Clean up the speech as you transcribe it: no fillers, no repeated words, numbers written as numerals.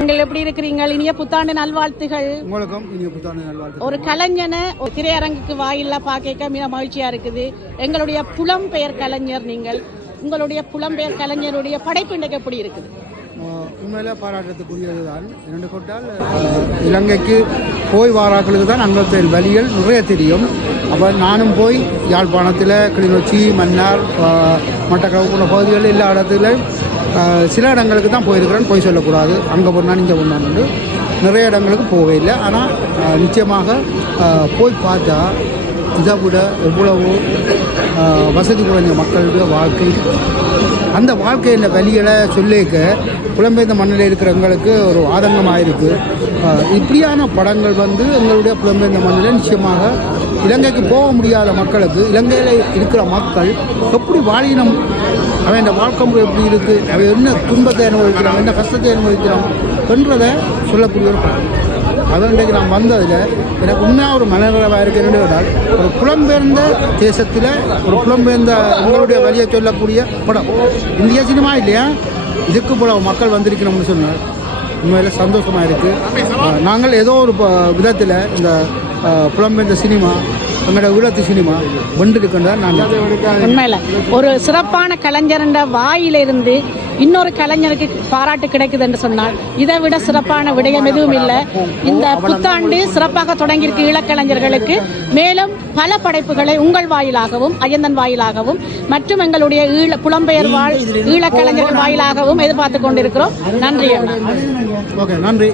நீங்கள் எப்படி இருக்கிறீங்க? இனிய புத்தாண்டு நல்வாழ்த்துகள். உங்களுக்கும் இனிய புத்தாண்டு நல்வாழ்த்துகள். ஒரு கலைஞனை ஒரு திரையரங்குக்கு வாயிலா பார்க்க மிக மகிழ்ச்சியா இருக்குது. எங்களுடைய புலம்பெயர் கலைஞர் நீங்கள். உங்களுடைய புலம்பெயர் கலைஞருடைய படைப்பு இன்றைக்கு எப்படி இருக்குது? உண்மையில பாராட்டத்துக்குரியது தான். இரண்டு கொண்டால் இலங்கைக்கு போய் வாராக்களுக்கு தான் அங்கே வழிகள் நிறைய தெரியும். அப்போ நானும் போய் யாழ்ப்பாணத்தில் கிளிநொச்சி மன்னார் மட்டக்களப்பு போன்ற பகுதிகளில் எல்லா இடத்துலையும் சில இடங்களுக்கு தான் போயிருக்கிறேன். போய் சொல்லக்கூடாது, அங்கே போனால் இங்கே போனான்னு நிறைய இடங்களுக்கு போகவே இல்லை. ஆனால் நிச்சயமாக போய் பார்த்தா இதை விட எவ்வளவோ வசதி குறைஞ்ச மக்களுடைய வாழ்க்கை, அந்த வாழ்க்கையின் வழிகளை சொல்லிக்க புலம்பெயர்ந்த மண்ணில் இருக்கிறவங்களுக்கு ஒரு ஆதங்கமாக இருக்குது. இப்படியான படங்கள் எங்களுடைய புலம்பெயர்ந்த மண்ணில் நிச்சயமாக இலங்கைக்கு போக முடியாத மக்களுக்கு, இலங்கையில் இருக்கிற மக்கள் எப்படி வாழினம், அவன் இந்த வாழ்க்கை முறை எப்படி இருக்குது, அவன் என்ன துன்பத்தை அனுபவிக்கிறான், என்ன கஷ்டத்தை அனுபவிக்கிறான் என்றதை சொல்லக்கூடிய ஒரு படம். அது இன்றைக்கு நான் வந்ததில் எனக்கு உண்மையாக ஒரு மனநிறைவாக இருக்கிறது என்றால், ஒரு புலம்பெயர்ந்த தேசத்தில் ஒரு புலம்பெயர்ந்த எங்களுடைய வழியை சொல்லக்கூடிய படம். இந்திய சினிமா இல்லையா, இதுக்கு போல மக்கள் வந்திருக்கணும்னு சொன்னால் உண்மையில் சந்தோஷமாக இருக்குது. நாங்கள் ஏதோ ஒரு விதத்தில் இந்த புலம்பெயர்ந்த சினிமா, எங்களோட ஈழத்து சினிமா வென்றிருக்கின்ற நாங்கள் உண்மையில் ஒரு சிறப்பான கலைஞர் என்ற வாயிலிருந்து இன்னொரு கலைஞருக்கு பாராட்டு கிடைக்குது என்று சொன்னால் இதை விட சிறப்பான விடயம் எதுவும் இல்லை. இந்த புத்தாண்டு சிறப்பாக தொடங்கியிருக்கு ஈழக்கலைஞர்களுக்கு. மேலும் பல படைப்புகளை உங்கள் வாயிலாகவும் அயந்தன் வாயிலாகவும் மற்றும் எங்களுடைய புலம்பெயர் ஈழக்கலைஞர்கள் வாயிலாகவும் எதிர்பார்த்து கொண்டிருக்கிறோம். நன்றி. நன்றி.